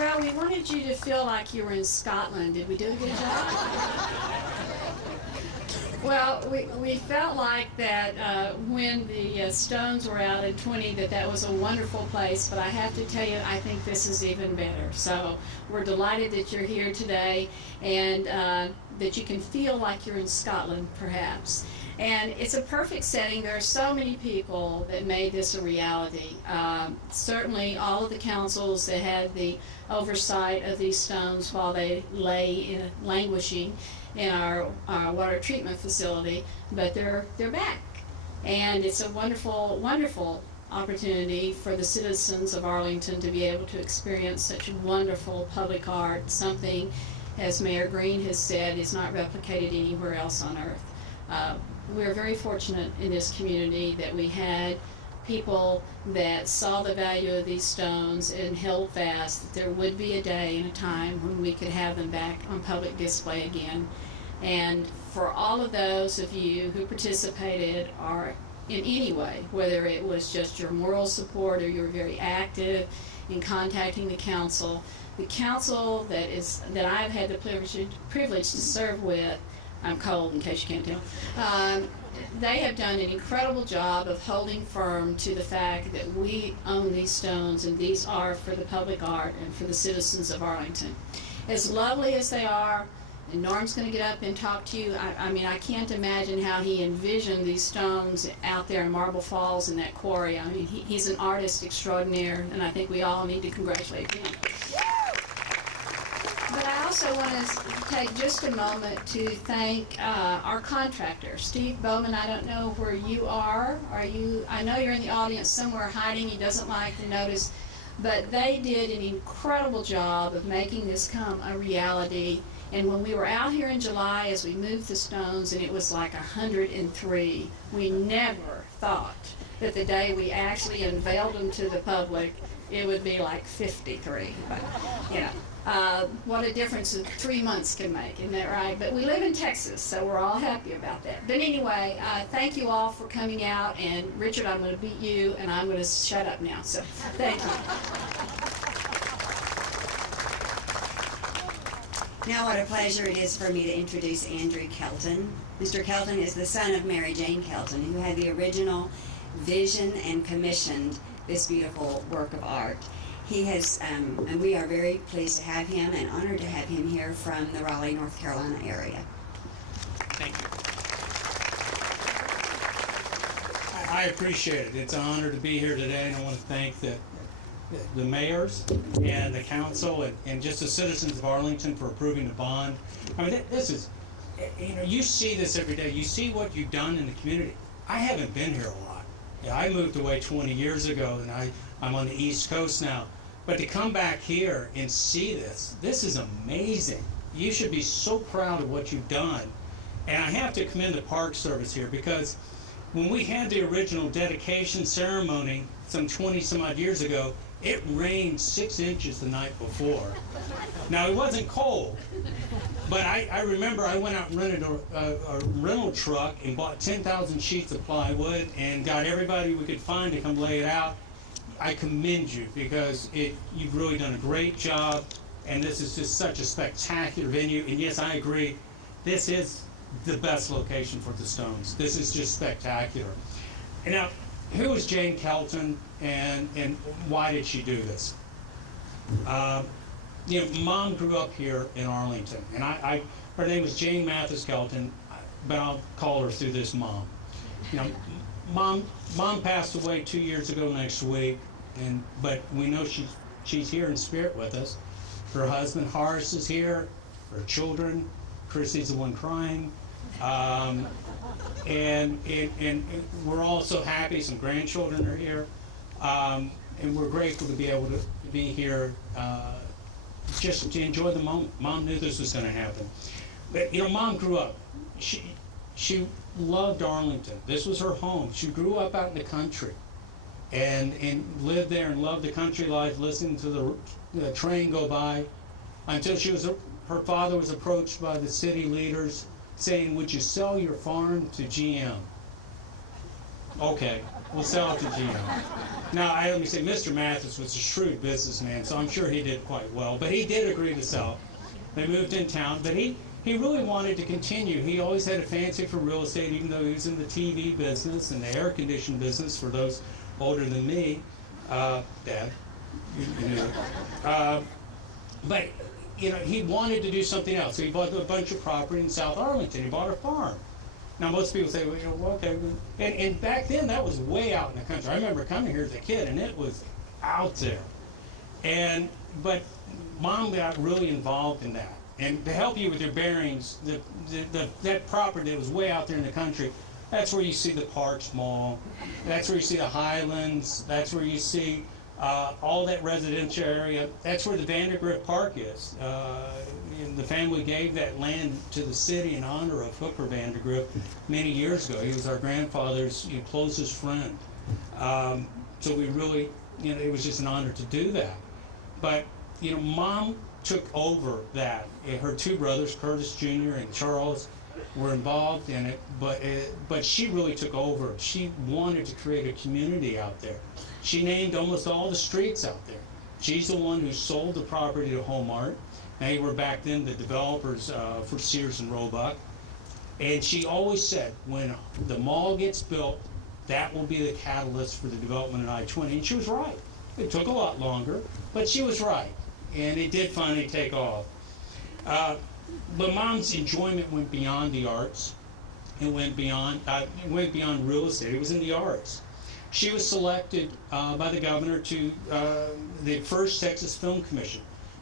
Well, we wanted you to feel like you were in Scotland. Did we do a good job? Well, we felt like that when the stones were out in 20, that was a wonderful place, but I have to tell you, I think this is even better. So we're delighted that you're here today, and that you can feel like you're in Scotland, perhaps. And it's a perfect setting. There are so many people that made this a reality. Certainly all of the councils that had the oversight of these stones while they lay languishing in our water treatment facility, but they're back. And it's a wonderful, wonderful opportunity for the citizens of Arlington to be able to experience such wonderful public art, something, as Mayor Greene has said, is not replicated anywhere else on earth. We're very fortunate in this community that we had people that saw the value of these stones and held fast that there would be a day and a time when we could have them back on public display again. And for all of those of you who participated or in any way, whether it was just your moral support or you were very active in contacting the council that I've had the privilege to serve with, I'm cold in case you can't tell, they have done an incredible job of holding firm to the fact that we own these stones and these are for the public art and for the citizens of Arlington. As lovely as they are, and Norm's going to get up and talk to you, I mean, I can't imagine how he envisioned these stones out there in Marble Falls in that quarry. I mean, he's an artist extraordinaire, and I think we all need to congratulate him. But I also want to take just a moment to thank our contractor, Steve Bowman. I don't know where you are. I know you're in the audience somewhere hiding. He doesn't like the notice. But they did an incredible job of making this come a reality. And when we were out here in July as we moved the stones, and it was like 103, we never thought that the day we actually unveiled them to the public, it would be like 53. But, you know. What a difference 3 months can make, isn't that right? But we live in Texas, so we're all happy about that. But anyway, thank you all for coming out, and Richard, I'm going to beat you, and I'm going to shut up now, so thank you. Now what a pleasure it is for me to introduce Andrew Kelton. Mr. Kelton is the son of Mary Jane Kelton, who had the original vision and commissioned this beautiful work of art. He has, and we are very pleased to have him and honored to have him here from the Raleigh, North Carolina area. Thank you. I appreciate it. It's an honor to be here today, and I want to thank the mayors and the council and just the citizens of Arlington for approving the bond. I mean, this is, you know, you see this every day. You see what you've done in the community. I haven't been here a lot. Yeah, I moved away 20 years ago, and I'm on the East Coast now. But to come back here and see this is amazing. You should be so proud of what you've done. And I have to commend the Park Service here, because when we had the original dedication ceremony some 20-some-odd years ago, it rained 6 inches the night before. Now, it wasn't cold, but I remember I went out and rented a rental truck and bought 10,000 sheets of plywood and got everybody we could find to come lay it out. I commend you, because you've really done a great job, and this is just such a spectacular venue. And yes, I agree, this is the best location for the stones. This is just spectacular. And now, who is Jane Kelton, and why did she do this? You know, Mom grew up here in Arlington, and her name was Jane Mathes Kelton, but I'll call her through this Mom. You know, Mom passed away 2 years ago next week, but we know she's here in spirit with us. Her husband Horace is here. Her children, Chrissy's the one crying, and we're all so happy. Some grandchildren are here, and we're grateful to be able to be here just to enjoy the moment. Mom knew this was going to happen, but you know, Mom grew up. She loved Arlington. This was her home. She grew up out in the country and lived there and loved the country life, listening to the train go by, until her father was approached by the city leaders saying, "Would you sell your farm to GM?" Okay. We'll sell it to Gino. Now, let me say, Mr. Mathes was a shrewd businessman, so I'm sure he did quite well. But he did agree to sell. They moved in town, but he really wanted to continue. He always had a fancy for real estate, even though he was in the TV business and the air conditioning business. For those older than me, Dad, you know. But he wanted to do something else. So he bought a bunch of property in South Arlington. He bought a farm. Now, most people say, well, okay. And back then, that was way out in the country. I remember coming here as a kid, and it was out there. But Mom got really involved in that. And to help you with your bearings, that property that was way out there in the country, that's where you see the Parks Mall. That's where you see the Highlands. That's where you see all that residential area. That's where the Vandergrift Park is. And the family gave that land to the city in honor of Hooker Vandergrift many years ago. He was our grandfather's closest friend. So we really, it was just an honor to do that. But, Mom took over that. Her two brothers, Curtis Jr. and Charles, were involved in it, but she really took over. She wanted to create a community out there. She named almost all the streets out there. She's the one who sold the property to Hallmark. They were back then the developers for Sears and Roebuck. And she always said, when the mall gets built, that will be the catalyst for the development of I-20. And she was right. It took a lot longer, but she was right. And it did finally take off. But Mom's enjoyment went beyond the arts. It went beyond real estate. It was in the arts. She was selected by the governor to the first Texas Film Commission.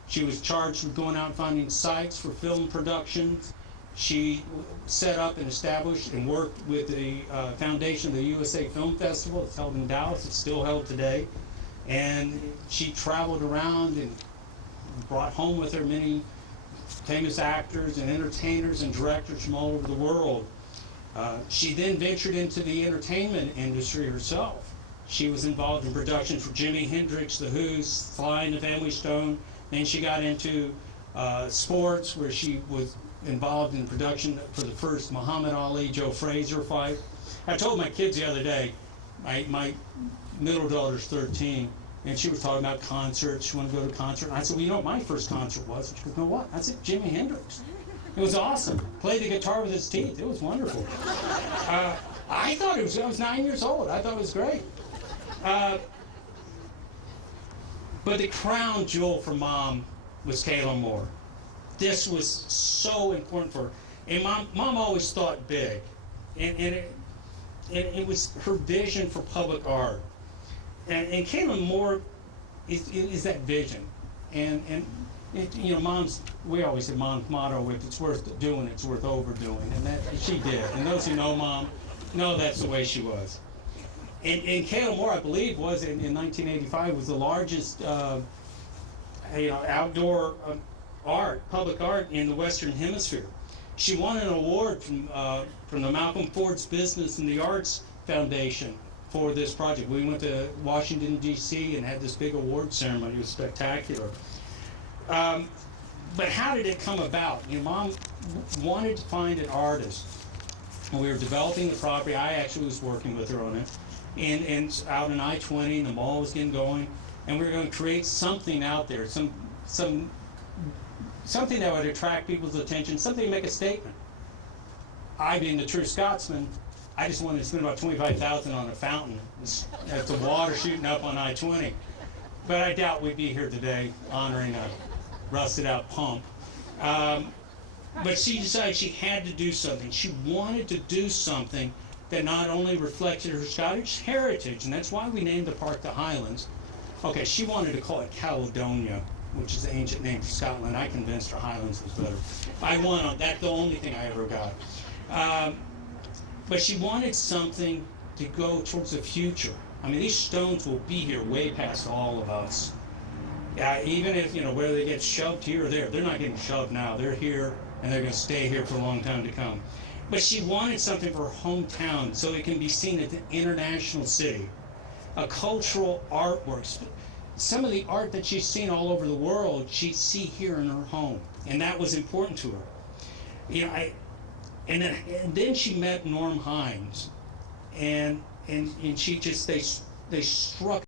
She was charged with going out and finding sites for film productions. She set up and established and worked with the foundation of the USA Film Festival. It's held in Dallas. It's still held today. And she traveled around and brought home with her many famous actors and entertainers and directors from all over the world. She then ventured into the entertainment industry herself. She was involved in productions for Jimi Hendrix, The Who's, Sly and the Family Stone. Then she got into sports, where she was involved in production for the first Muhammad Ali, Joe Frazier fight. I told my kids the other day, my middle daughter's 13, and she was talking about concerts. She wanted to go to a concert. And I said, well, you know what my first concert was? And she goes, no, what? I said, Jimi Hendrix. It was awesome. Played the guitar with his teeth. It was wonderful. I was 9 years old. I thought it was great. But the crown jewel for Mom was Caelum Moor. This was so important for her. And Mom always thought big. And it was her vision for public art. And Caelum Moor is that vision. And we always say Mom's motto, if it's worth doing, it's worth overdoing. And that she did. And those who know Mom know that's the way she was. And Caelum Moor, I believe, was in 1985 was the largest outdoor public art in the Western Hemisphere. She won an award from the Malcolm Ford's Business and the Arts Foundation for this project. We went to Washington, D.C. and had this big award ceremony. It was spectacular. But how did it come about? Mom wanted to find an artist. When we were developing the property, I actually was working with her on it. And out in I-20, and the mall was getting going, and we were going to create something out there, something that would attract people's attention, something to make a statement. I, being the true Scotsman, I just wanted to spend about $25,000 on a fountain. That's the water shooting up on I-20. But I doubt we'd be here today honoring a rusted-out pump. But she decided she had to do something. She wanted to do something that not only reflected her Scottish heritage, and that's why we named the park the Highlands. Okay, she wanted to call it Caledonia, which is the ancient name for Scotland. I convinced her Highlands was better. I won on that's the only thing I ever got. But she wanted something to go towards the future. I mean, these stones will be here way past all of us. Even if, whether they get shoved here or there, they're not getting shoved now. They're here, and they're going to stay here for a long time to come. But she wanted something for her hometown so it can be seen as an international city. A cultural artwork. Some of the art that she's seen all over the world, she'd see here in her home. And that was important to her. And then she met Norm Hines. And and she just, they struck